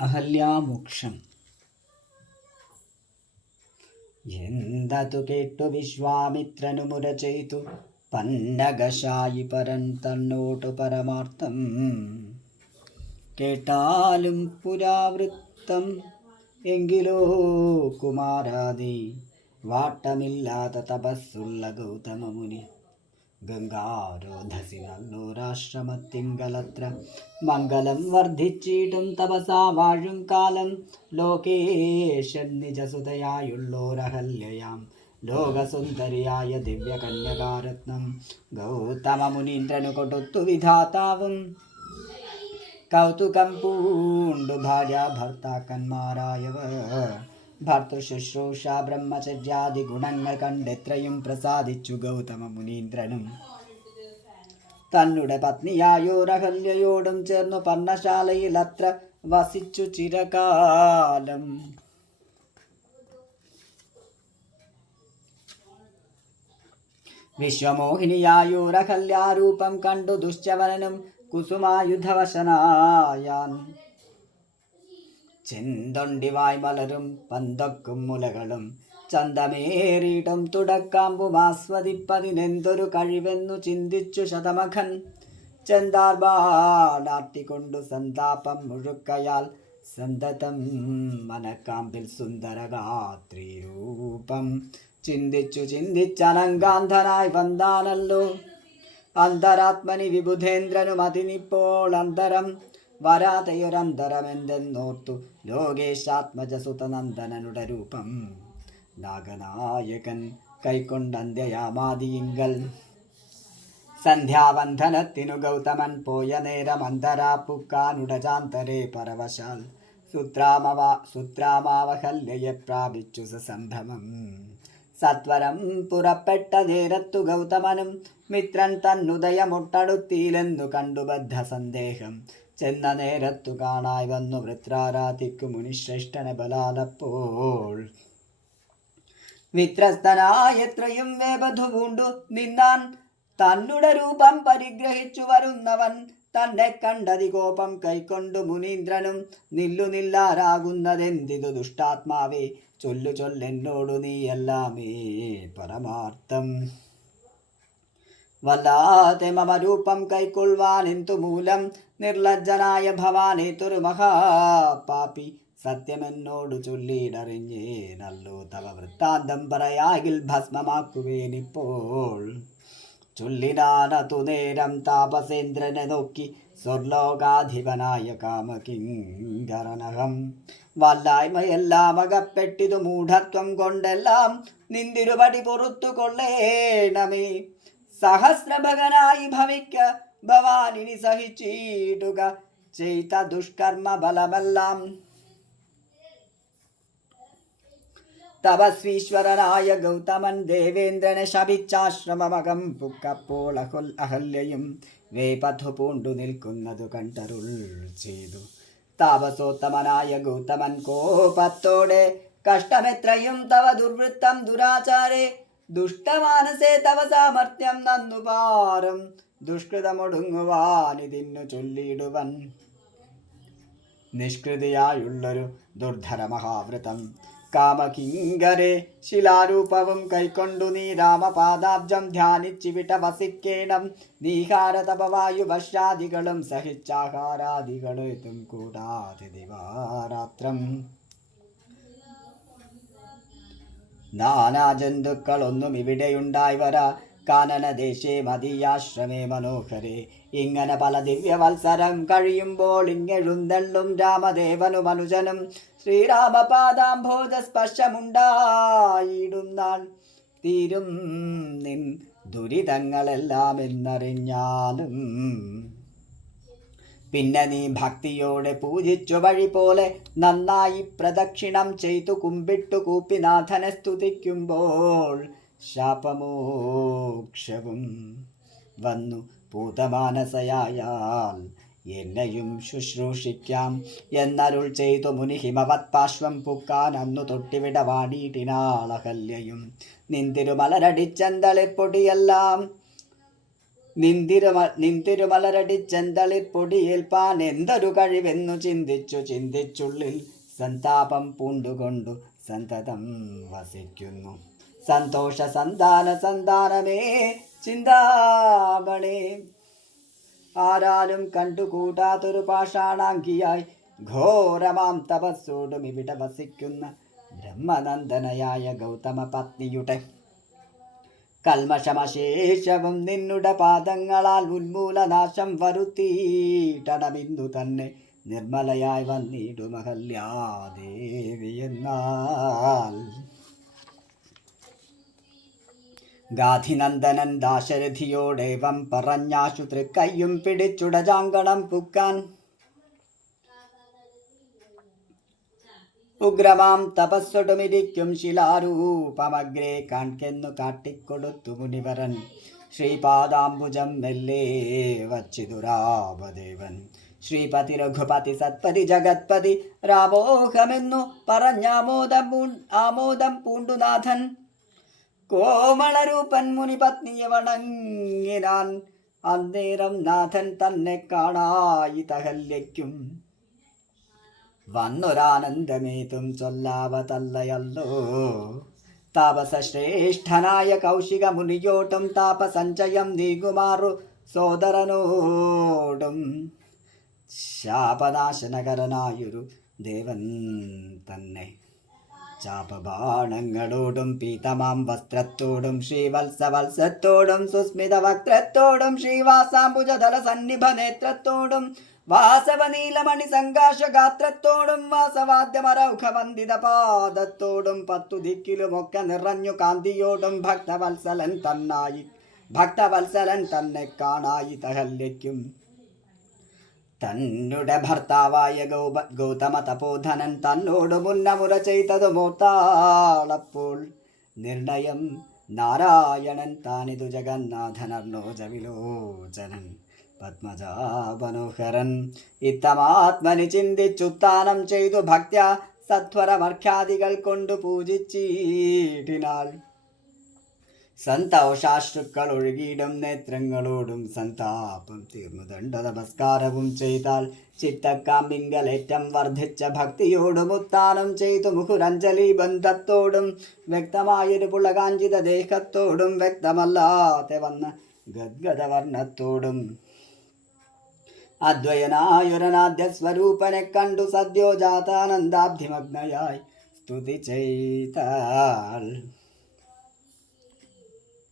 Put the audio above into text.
അഹല്യാമോക്ഷം. എന്തതു കേട്ടു വിശ്വാമിത്രനു മുര ചെയ്തു പന്നകശായി പരൻ തന്നോട്ടു പരമാർത്ഥം. കേട്ടാലും പുരാവൃത്തം എങ്കിലോ കുമാരാദി വാട്ടമില്ലാത്ത തപസ്സുള്ള ഗൗതമമുനി ഗംഗാരോധസി നല്ലൊരാശ്രമത്തിങ്കലത്ര മംഗലം വർദ്ധിച്ചിട്ടും തപസാ വാഴും കാലം ലോകേശൻ നിജസുതയായുള്ളോരഹല്യയാം ലോകസുന്ദരിയായ ദിവ്യകന്യകാരത്നം ഗൗതമമുനീന്ദ്രനു കൊടുത്തു വിധാതാവും കൗതുകം പൂണ്ടു ഭാര്യ ഭർത്താക്കന്മാരായവർ ഭർത്തൃശുശ്രൂഷ ബ്രഹ്മചര്യാദി ഗുണങ്ങൾ കണ്ടെത്രയും പ്രസാദിച്ചു ഗൗതമ മുനീന്ദ്രനും തന്നുടെ പത്നിയായോരഹല്യയോടും ചേർന്നു പർണശാലയിൽ അത്ര വസിച്ചു ചിരകാലം. വിശ്വമോഹിനിയായോരഹല്യാരൂപം കണ്ടു ദുശ്ചവനനും കുസുമായുധവശനായാൻ. ചെന്തൊണ്ടിവായ് മലരും പന്തൊക്കും മുലകളും ചന്തമേറിയിട്ടും തുടക്കാമ്പും ആസ്വദിപ്പതിനെന്തൊരു കഴിവെന്നു ചിന്തിച്ചു ശതമഖൻ. ചെന്താർബാലാട്ടിക്കൊണ്ടു സന്താപം മുഴുക്കയാൽ സന്തതം മനക്കാമ്പിൽ സുന്ദരഗാത്രീ രൂപം ചിന്തിച്ചു ചിന്തിച്ചനങ്കാന്ധനായി വന്നാനല്ലോ അന്തരാത്മനി വിബുധേന്ദ്രനും അതിനിപ്പോൾ അന്തരം വരാതെയൊരന്തരമെന്തെന്നോർത്തു ലോകേശാത്മജസുതനന്ദനനുടെ രൂപം നാഗനായകൻ കൈക്കൊണ്ടന്ത്യയാമാദിയിങ്കൽ. സന്ധ്യാവന്ധനത്തിനു ഗൗതമൻ പോയ നേരം അന്തരാപ്പുക്കാനുടജാന്തരേ പരവശാൽ സുത്രാമാവഹല്യയെ പ്രാപിച്ചു സസംഭ്രമം. സത്വരം പുറപ്പെട്ട നേരത്തു ഗൗതമനും മിത്രൻ തന്നുദയമൊട്ടടുത്തിയിലെന്നു കണ്ടു ബദ്ധ സന്ദേഹം. ചെന്ന നേരത്തു കാണായി വന്നു വൃത്രാരാധിക്കു മുനിശ്രേഷ്ഠനെ ബലാലപ്പോൾ. വിത്രസ്തനായെത്രയും വേബധു പൂണ്ടു നിന്നാൻ തന്നുടെ രൂപം പരിഗ്രഹിച്ചു വരുന്നവൻ. തന്നെ കണ്ടതി കോപം കൈക്കൊണ്ടു മുനീന്ദ്രനും നില്ലാരാകുന്നതെന്തിതു ദുഷ്ടാത്മാവേ ചൊല്ലു ചൊല്ലെന്നോടു നീയല്ലാമേ പരമാർത്ഥം. വല്ലാതെ മമ രൂപം കൈക്കൊള്ളുവാനെന്തു മൂലം നിർലജ്ജനായ ഭവാനേതൊരു മഹാപാപി സത്യമെന്നോടു ചൊല്ലിയിടറിഞ്ഞേനല്ലോ തവ വൃത്താന്തം പറയാകിൽ ഭസ്മമാക്കുവേനിപ്പോൾ. ചൊല്ലിനാനതു നേരം താപസേന്ദ്രനെ നോക്കി സ്വർലോകാധിപനായ കാമകിങ്കരനഹം. വല്ലായ്മയെല്ലാം അകപ്പെട്ടിതു മൂഢത്വം കൊണ്ടെല്ലാം നിന്തിരുപടി പൊറുത്തു കൊള്ളേണമേ. സഹസ്രഭകനായി ഭവിക്ക ഭവാനിനി സഹിച്ചിടുക ചെയ്ത ദുഷ്കർമ്മ ബലമെല്ലാം. തപസ്വീശ്വരനായ ഗൗതമൻ ദേവേന്ദ്രനെ ശപിച്ചാശ്രമമകം പുക്കപ്പോൾ അഹല്യയും വേപഥു പൂണ്ടു നിൽക്കുന്നതു കണ്ടരുൾ ചെയ്തു. താപസോത്തമനായ ഗൗതമൻ കോപത്തോടെ കഷ്ടമെത്രയും തവ ദുർവൃത്തം ദുരാചാരേ ദുഷ്ടമാനസേ തവ സാമർത്ഥ്യം നന്നുപാരം ദുഷ്കൃതമൊടുങ്ങുവാനിതിന്നു ചൊല്ലിയിടുവൻ. നിഷ്കൃതിയായുള്ളൊരു ദുർധര മഹാവൃതം കാമകിങ്കരെ ശിലാരൂപവും കൈക്കൊണ്ടു നീ രാമപാദാബ്ജം ധ്യാനിച്ചിവിട്ട വസിക്കേണം. നീഹാര തപവായു ഭക്ഷ്യാദികളും സഹിച്ചാഹാരാദികളും കൂടാതെ ദിവാരാത്രം. നാനാജന്തുക്കളൊന്നും ഇവിടെയുണ്ടായി വരാ കാനനദേശേ മദീയാശ്രമേ മനോഹരേ. ഇങ്ങനെ പല ദിവ്യവത്സരം കഴിയുമ്പോൾ ഇങ്ങെഴുന്നെള്ളും രാമദേവനും അനുജനും ശ്രീരാമപാദാംഭോജ സ്പർശമുണ്ടായിടുന്നാൾ തീരും നിൻ ദുരിതങ്ങളെല്ലാം എന്നറിഞ്ഞാലും. പിന്നെ നീ ഭക്തിയോടെ പൂജിച്ചു വഴി പോലെ നന്നായി പ്രദക്ഷിണം ചെയ്തു കുമ്പിട്ടു കൂപ്പിനാഥനെ സ്തുതിക്കുമ്പോൾ ശാപമോക്ഷവും വന്നു പൂതമാനസയായാൽ എന്നെയും ശുശ്രൂഷിക്കാം എന്നരുൾ ചെയ്തു മുനി ഹിമവത് പാർശ്വം പൂക്കാൻ അന്നു തൊട്ടിവിട വാടിയിട്ടിനാളഹല്യയും. നിന്തിരുമലരടിച്ചെന്തളിപ്പൊടിയെല്ലാം നിന്തിരുമലരടിച്ചെന്തളിപ്പൊടിയേൽപ്പാൻ എന്തൊരു കഴിവെന്നു ചിന്തിച്ചുള്ളിൽ സന്താപം പൂണ്ടുകൊണ്ടു സന്തതം വസിക്കുന്നു. സന്തോഷ സന്താനമേ ചിന്താമണി, ആരാലും കണ്ടുകൂടാത്തൊരു പാഷാണാങ്കിയായി ഘോരമാം തപസ്സോടും ഇവിടെ വസിക്കുന്ന ബ്രഹ്മനന്ദനയായ ഗൗതമ പത്നിയുടെ കൽമഷമശേഷവും നിന്നുടെ പാദങ്ങളാൽ ഉന്മൂലനാശം വരുത്തിയിടണമെന്നു തന്നെ നിർമ്മലയായി വന്നിടും അഹല്യാദേവി എന്നാൽ. ഗാധിനന്ദനൻ ദാശരഥിയോടേവം പറഞ്ഞാശു തൃക്കയ്യും പിടിച്ചുടജാങ്കണം പുക്കാൻ. ഉഗ്രമാം തപസ്സൊടുമിരിക്കും ശിലാരൂപമഗ്രേ കാൺകെന്നു കാട്ടിക്കൊടുത്തു മുനിവരൻ. ശ്രീപാദാംബുജം മെല്ലെ വച്ചിതുരാമദേവൻ. ശ്രീപതി രഘുപതി സത്പതി ജഗത്പതി രാമോഹമെന്നു പറഞ്ഞാമോദം പൂണ്ടുനാഥൻ. കോമളരൂപൻ മുനിപത്നിയെ വണങ്ങിനാൻ. അന്നേരം നാഥൻ തന്നെ കാണായി തഹല്യയ്ക്കും വന്നൊരാനന്ദമേതും ചൊല്ലാവതല്ലയല്ലോ. താപസശ്രേഷ്ഠനായ കൗശിക മുനിയോട്ടും താപസഞ്ചയം നീങ്ങുമാറു സോദരനോടും ശാപനാശനകരനായൊരു ദേവൻ തന്നെ. ചാപബാണങ്ങളോടും പീതമാം വസ്ത്രത്തോടും ശ്രീവത്സവത്സത്തോടും സുസ്മിത വക്രത്തോടും ശ്രീവാസാംബുജധര സന്നിഭ നേത്രത്തോടും വാസവനീലമണി സംഘാഷഗാത്രത്തോടും വാസവാദ്യമരൗഖവന്ദിത പാദത്തോടും പത്തു ദിക്കിലുമൊക്കെ നിറഞ്ഞു കാന്തിയോടും ഭക്തവത്സലൻ തന്നെ കാണായി തഹല്യയ്ക്കും. തന്നുടെ ഭർത്താവായ ഗൗതമ തപോധനൻ തന്നോട് മുന്നമുര ചെയ്തതുമോർത്താളപ്പോൾ നിർണയം നാരായണൻ താനിതു ജഗന്നാഥനർണോജ വിലോചനൻ പത്മജാപനോഹരൻ. ഇത്തമാത്മനി ചിന്തിച്ചുത്താനം ചെയ്തു ഭക്ത്യ സത്വരമർഖ്യാദികൾ കൊണ്ടു പൂജിച്ചിടിനാൾ. സന്തോഷാശ്രുക്കൾ ഒഴുകിയിടും നേത്രങ്ങളോടും സന്താപം തീർന്നു ദണ്ഡ നമസ്കാരവും ചെയ്താൽ. ചിത്തക്കാമ്പിങ്കലേറ്റം വർദ്ധിച്ച ഭക്തിയോടും ഉത്താനം ചെയ്തു മുഖുരഞ്ജലി ബന്ധത്തോടും വ്യക്തമായൊരു പുളകാഞ്ചിത ദേഹത്തോടും വ്യക്തമല്ലാതെ വന്ന ഗദ്ഗദവർണ്ണത്തോടും അദ്വയനായൊരനാദ്യ സ്വരൂപനെ കണ്ടു സദ്യോജാതാനന്ദാബ്ധിമഗ്നയായി സ്തുതി ചെയ്താൽ.